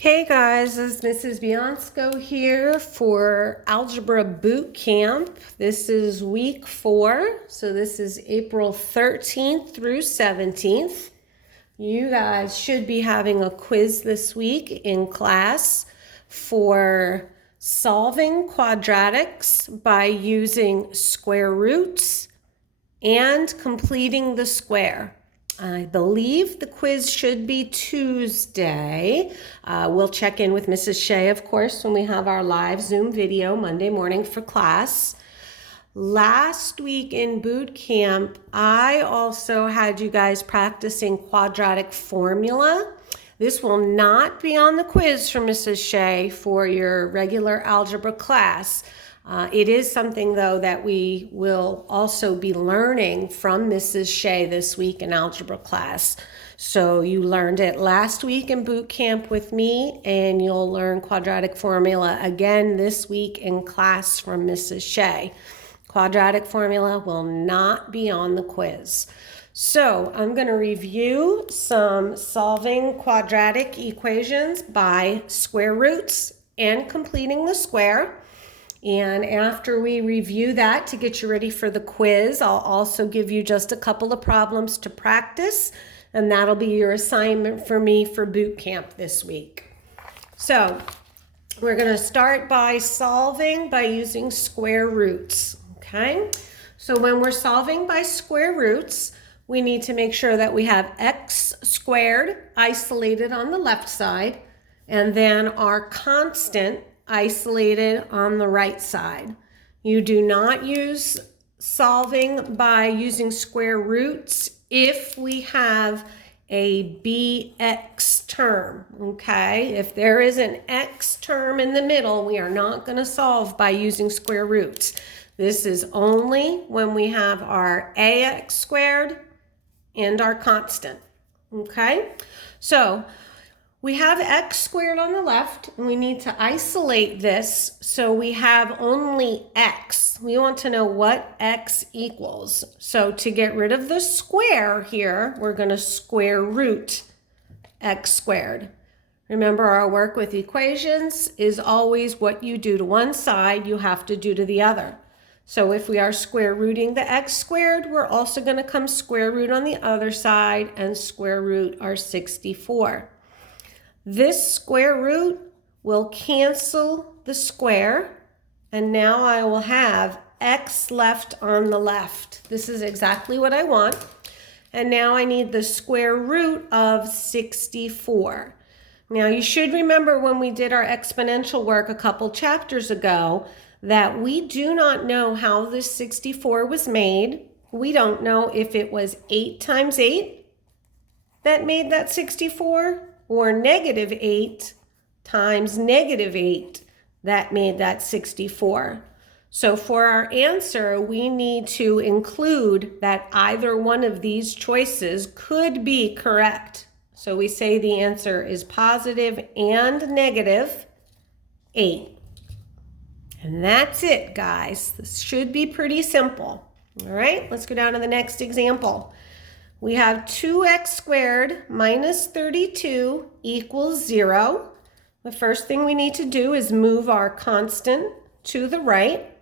Hey guys, this is Mrs. Bianco here for Algebra Boot Camp. This is week 4, so this is April 13th through 17th. You guys should be having a quiz this week in class for solving quadratics by using square roots and completing the square. I believe the quiz should be Tuesday. We'll check in with Mrs. Shea, of course, when we have our live Zoom video Monday morning for class. Last week in boot camp, I also had you guys practicing quadratic formula. This will not be on the quiz for Mrs. Shea for your regular algebra class. It is something, though, that we will also be learning from Mrs. Shea this week in algebra class. So you learned it last week in boot camp with me, and you'll learn quadratic formula again this week in class from Mrs. Shea. Quadratic formula will not be on the quiz. So I'm going to review some solving quadratic equations by square roots and completing the square. And after we review that to get you ready for the quiz, I'll also give you just a couple of problems to practice, and that'll be your assignment for me for boot camp this week. So we're going to start by solving by using square roots, okay? So when we're solving by square roots, we need to make sure that we have x squared isolated on the left side, and then our constant isolated on the right side. You do not use solving by using square roots if we have a bx term, okay? If there is an x term in the middle, we are not going to solve by using square roots. This is only when we have our ax squared and our constant, okay? So we have x squared on the left, and we need to isolate this so we have only x. We want to know what x equals. So to get rid of the square here, we're going to square root x squared. Remember, our work with equations is always what you do to one side, you have to do to the other. So if we are square rooting the x squared, we're also going to come square root on the other side and square root our 64. This square root will cancel the square, and now I will have x left on the left. This is exactly what I want. And now I need the square root of 64. Now you should remember when we did our exponential work a couple chapters ago that we do not know how this 64 was made. We don't know if it was 8 times 8 that made that 64, or negative 8 times negative 8 that made that 64. So for our answer, we need to include that either one of these choices could be correct. So we say the answer is positive and negative 8. And that's it, guys. This should be pretty simple. All right, let's go down to the next example. We have 2x squared minus 32 equals 0. The first thing we need to do is move our constant to the right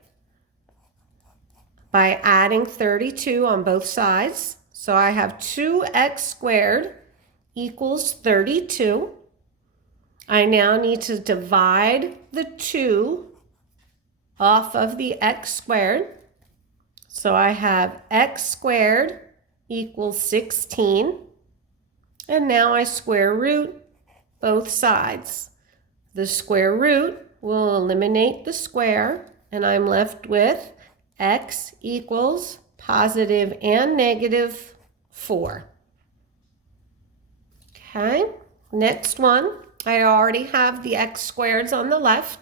by adding 32 on both sides. So I have 2x squared equals 32. I now need to divide the 2 off of the x squared. So I have x squared equals 16, and now I square root both sides. The square root will eliminate the square, and I'm left with x equals positive and negative 4. Okay, next one. I already have the x squareds on the left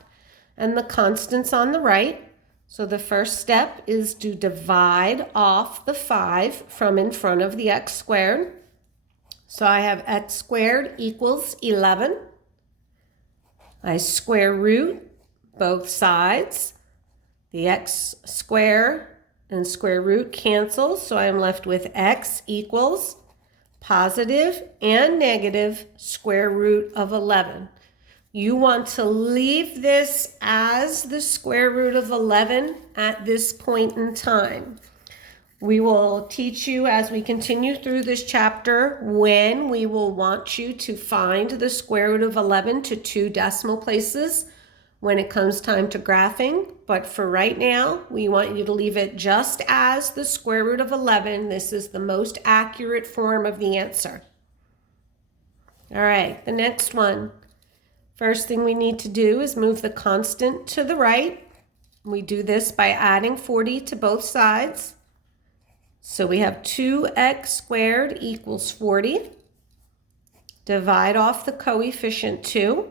and the constants on the right. So the first step is to divide off the 5 from in front of the x squared. So I have x squared equals 11. I square root both sides. The x square and square root cancel, so I'm left with x equals positive and negative square root of 11. You want to leave this as the square root of 11 at this point in time. We will teach you as we continue through this chapter when we will want you to find the square root of 11 to 2 decimal places when it comes time to graphing. But for right now, we want you to leave it just as the square root of 11. This is the most accurate form of the answer. All right, the next one. First thing we need to do is move the constant to the right. We do this by adding 40 to both sides. So we have 2x squared equals 40. Divide off the coefficient 2.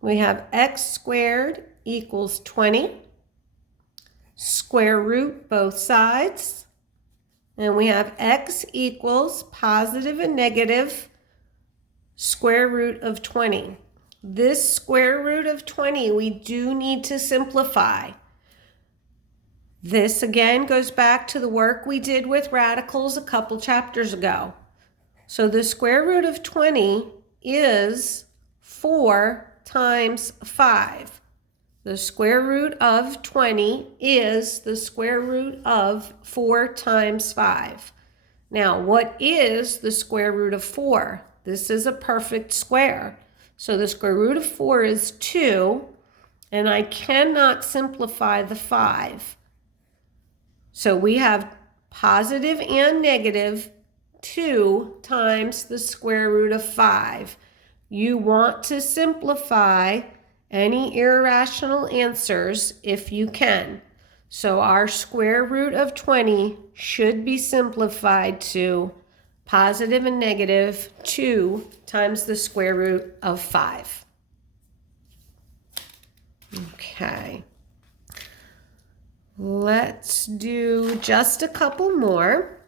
We have x squared equals 20. Square root both sides. And we have x equals positive and negative square root of 20. This square root of 20 we do need to simplify. This again goes back to the work we did with radicals a couple chapters ago. So the square root of 20 is 4 times 5. The square root of 20 is the square root of 4 times 5. Now, what is the square root of 4? This is a perfect square. So the square root of 4 is 2, and I cannot simplify the 5. So we have positive and negative 2 times the square root of 5. You want to simplify any irrational answers if you can. So our square root of 20 should be simplified to positive and negative 2 times the square root of 5. Okay. Let's do just a couple more.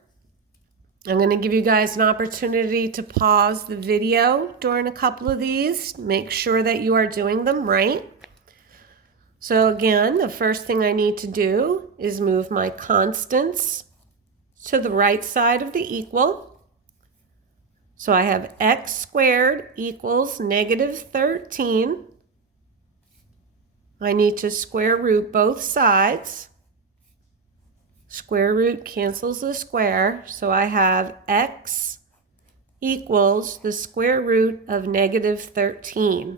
I'm going to give you guys an opportunity to pause the video during a couple of these. Make sure that you are doing them right. So again, the first thing I need to do is move my constants to the right side of the equal. So I have x squared equals negative 13. I need to square root both sides. Square root cancels the square, so I have x equals the square root of negative 13.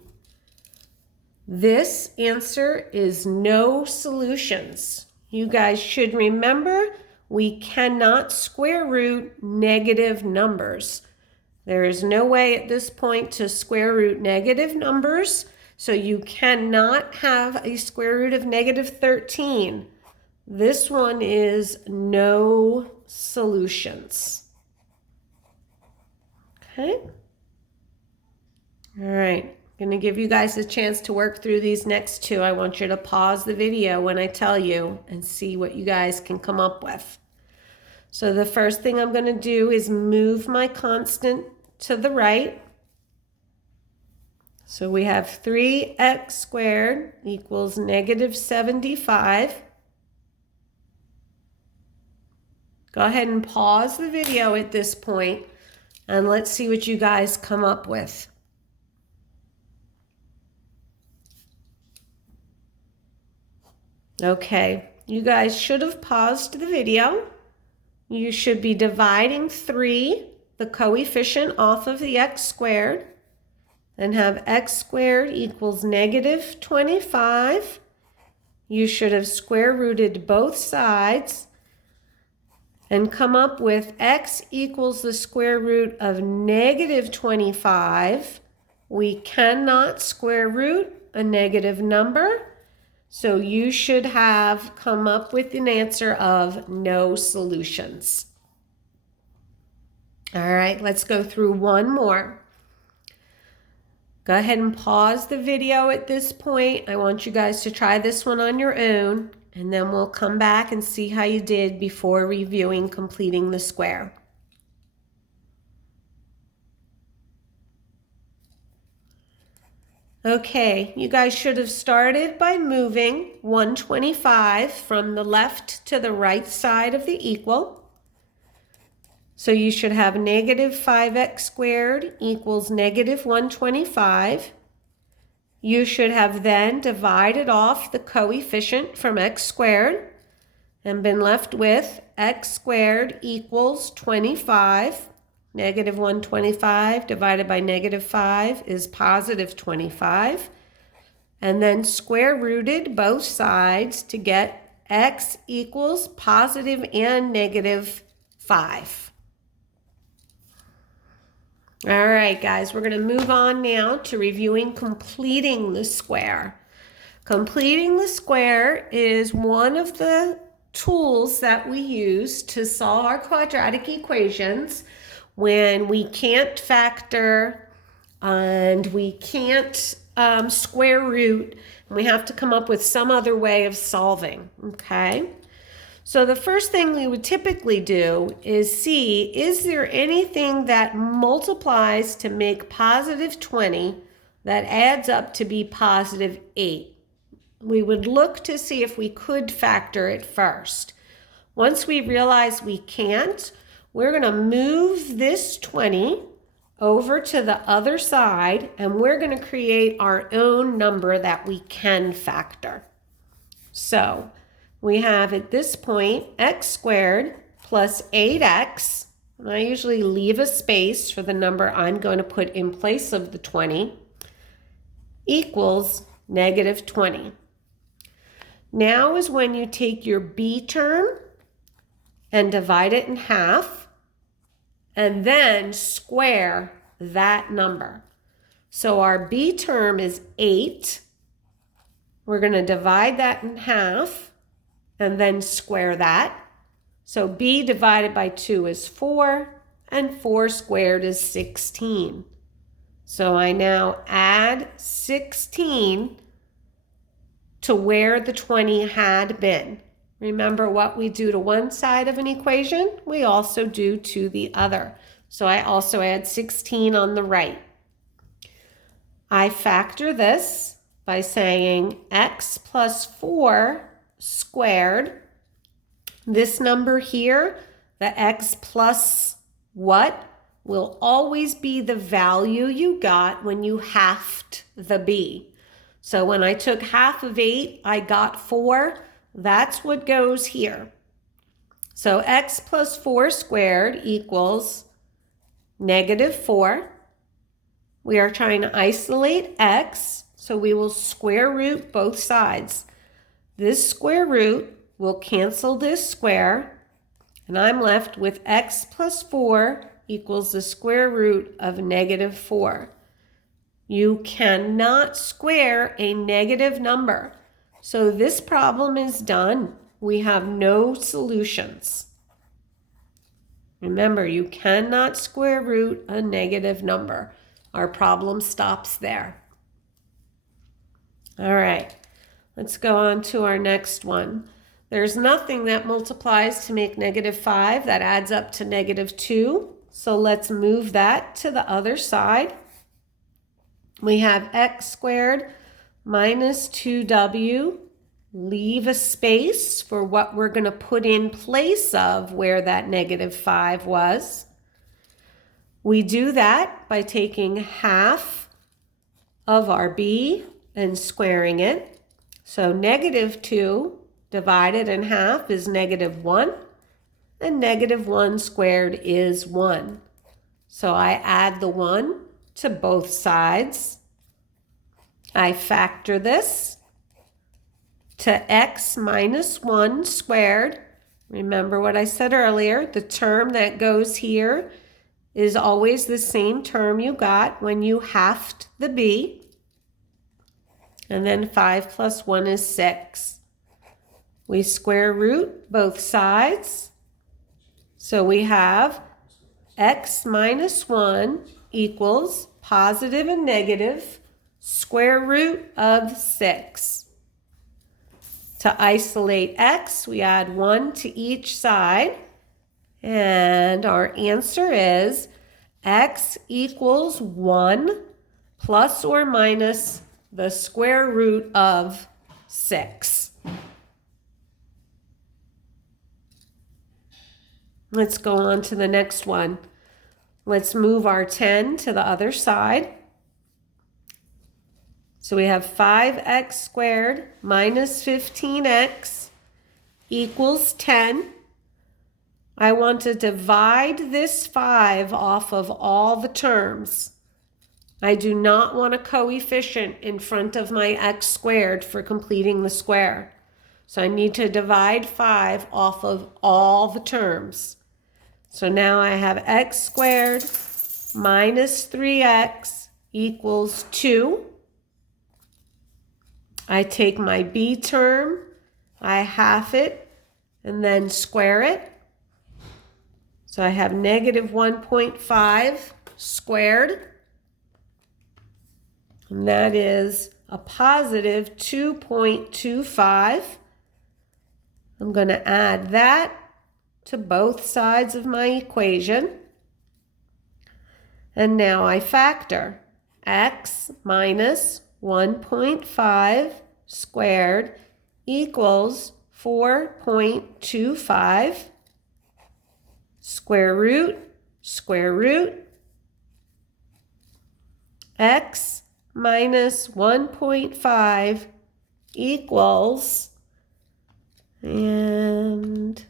This answer is no solutions. You guys should remember we cannot square root negative numbers. There is no way at this point to square root negative numbers, so you cannot have a square root of negative 13. This one is no solutions. Okay. All right. I'm going to give you guys a chance to work through these next two. I want you to pause the video when I tell you and see what you guys can come up with. So the first thing I'm going to do is move my constant to the right. So we have 3x squared equals negative 75. Go ahead and pause the video at this point and let's see what you guys come up with. Okay, you guys should have paused the video. You should be dividing 3, the coefficient, off of the x squared, and have x squared equals negative 25. You should have square rooted both sides and come up with x equals the square root of negative 25. We cannot square root a negative number, so you should have come up with an answer of no solutions. All right, let's go through one more. Go ahead and pause the video at this point. I want you guys to try this one on your own, and then we'll come back and see how you did before reviewing completing the square. Okay, you guys should have started by moving 125 from the left to the right side of the equal. So you should have negative 5x squared equals negative 125. You should have then divided off the coefficient from x squared and been left with x squared equals 25. Negative 125 divided by negative 5 is positive 25. And then square rooted both sides to get x equals positive and negative 5. All right, guys, we're going to move on now to reviewing completing the square. Completing the square is one of the tools that we use to solve our quadratic equations when we can't factor and we can't square root, and we have to come up with some other way of solving, okay? So the first thing we would typically do is see, is there anything that multiplies to make positive 20 that adds up to be positive 8? We would look to see if we could factor it first. Once we realize we can't, we're going to move this 20 over to the other side, and we're going to create our own number that we can factor. So we have at this point x squared plus 8x, and I usually leave a space for the number I'm going to put in place of the 20, equals negative 20. Now is when you take your b term and divide it in half, and then square that number. So our b term is 8. We're going to divide that in half and then square that. So b divided by 2 is 4, and 4 squared is 16. So I now add 16 to where the 20 had been. Remember, what we do to one side of an equation, we also do to the other. So I also add 16 on the right. I factor this by saying x plus 4 squared. This number here, the x plus what, will always be the value you got when you halved the b. So when I took half of 8, I got 4. That's what goes here. So x plus 4 squared equals negative 4. We are trying to isolate x, so we will square root both sides. This square root will cancel this square, and I'm left with x plus 4 equals the square root of negative 4. You cannot square a negative number. So this problem is done. We have no solutions. Remember, you cannot square root a negative number. Our problem stops there. All right, let's go on to our next one. There's nothing that multiplies to make negative 5 that adds up to negative 2. So let's move that to the other side. We have x squared minus 2w. Leave a space for what we're going to put in place of where that negative 5 was. We do that by taking half of our b and squaring it. So negative 2 divided in half is negative 1, and negative 1 squared is 1. So I add the 1 to both sides. I factor this to x minus 1 squared. Remember what I said earlier, the term that goes here is always the same term you got when you halved the b. And then 5 plus 1 is 6. We square root both sides. So we have x minus 1 equals positive and negative square root of 6. To isolate x, we add 1 to each side. And our answer is x equals 1 plus or minus the square root of 6. Let's go on to the next one. Let's move our 10 to the other side. So we have 5x squared minus 15x equals 10. I want to divide this 5 off of all the terms. I do not want a coefficient in front of my x squared for completing the square. So I need to divide 5 off of all the terms. So now I have x squared minus 3x equals 2. I take my b term, I half it, and then square it. So I have negative 1.5 squared. And that is a positive 2.25. I'm going to add that to both sides of my equation. And now I factor. X minus 1.5 squared equals 4.25. Square root, x minus 1.5 equals, and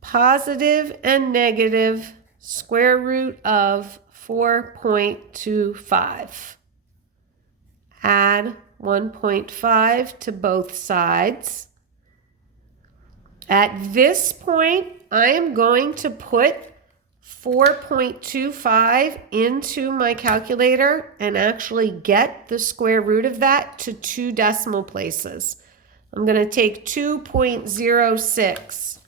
positive and negative square root of 4.25. Add 1.5 to both sides. At this point, I am going to put 4.25 into my calculator and actually get the square root of that to 2 decimal places. I'm going to take 2.06.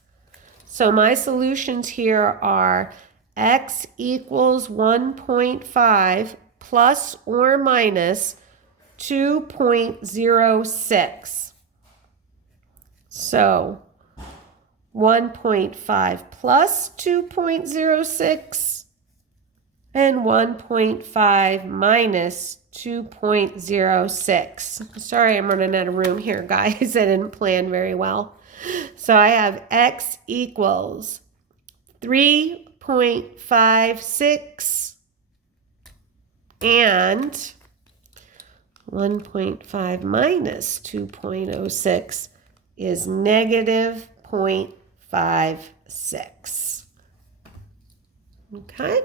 So my solutions here are x equals 1.5 plus or minus 2.06. So 1.5 plus 2.06 and 1.5 minus 2.06. Sorry, I'm running out of room here, guys. I didn't plan very well. So I have x equals 3.56 and 1.5 minus 2.06 is negative 0.56. Okay.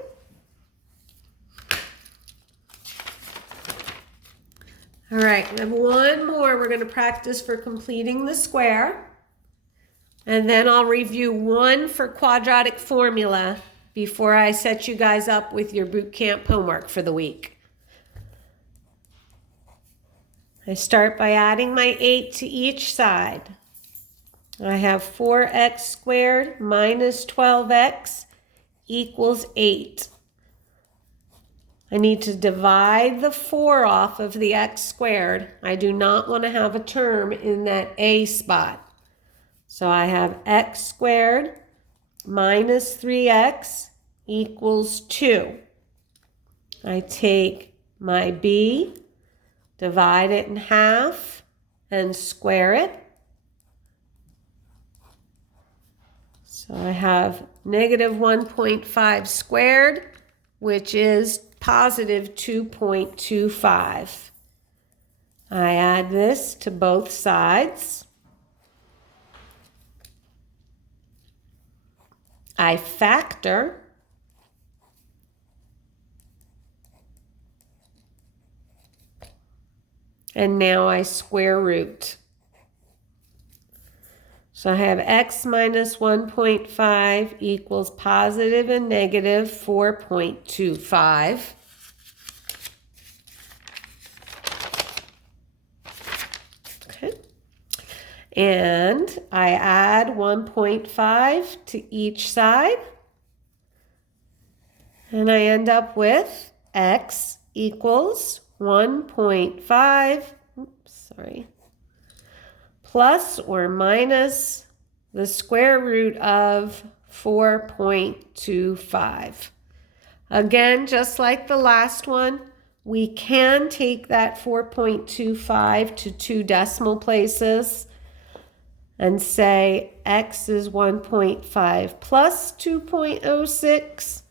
All right, we have one more we're going to practice for completing the square. And then I'll review one for quadratic formula before I set you guys up with your boot camp homework for the week. I start by adding my 8 to each side. I have 4x squared minus 12x equals 8. I need to divide the 4 off of the x squared. I do not want to have a term in that a spot. So I have x squared minus 3x equals 2. I take my b, divide it in half, and square it. So I have negative 1.5 squared, which is positive 2.25. I add this to both sides. I factor. And now I square root. So I have x minus 1.5 equals positive and negative 4.25. Okay. And I add 1.5 to each side. And I end up with x equals 1.5, plus or minus the square root of 4.25. Again, just like the last one, we can take that 4.25 to 2 decimal places and say x is 1.5 plus 2.06.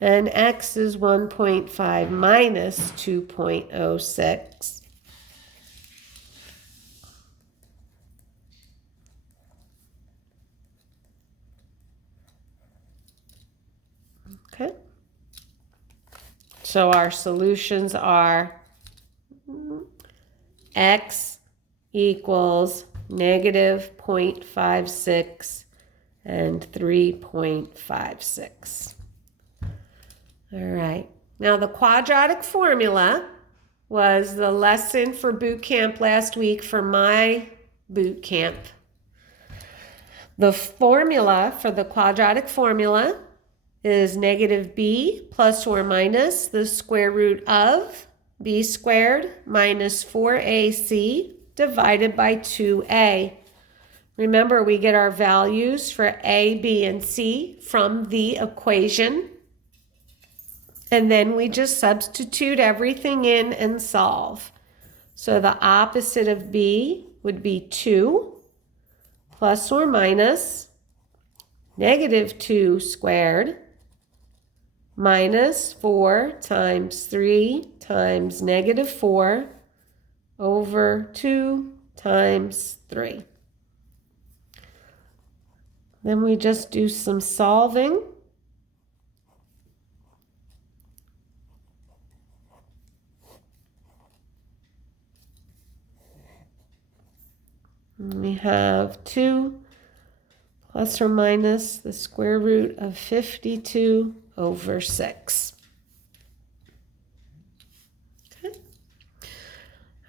And x is 1.5 minus 2.06. Okay. So our solutions are x equals negative 0.56 and 3.56. All right. Now the quadratic formula was the lesson for boot camp last week for my boot camp. The formula for the quadratic formula is negative b plus or minus the square root of b squared minus 4ac divided by 2a. Remember, we get our values for a, b, and c from the equation. And then we just substitute everything in and solve. So the opposite of b would be 2 plus or minus negative 2 squared minus 4 times 3 times negative 4 over 2 times 3. Then we just do some solving. And we have 2 plus or minus the square root of 52 over 6. Okay.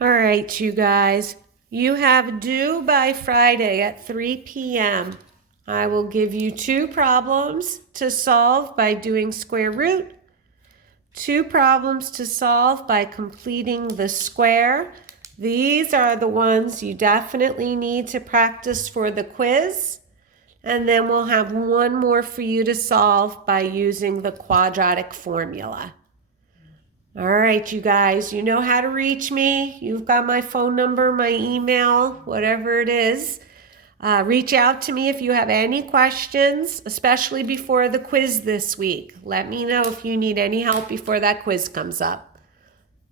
All right, you guys. You have due by Friday at 3 p.m. I will give you 2 problems to solve by doing square root, 2 problems to solve by completing the square. These are the ones you definitely need to practice for the quiz. And then we'll have 1 more for you to solve by using the quadratic formula. All right, you guys, you know how to reach me. You've got my phone number, my email, whatever it is. Reach out to me if you have any questions, especially before the quiz this week. Let me know if you need any help before that quiz comes up.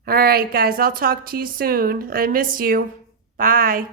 All right, guys, I'll talk to you soon. I miss you. Bye.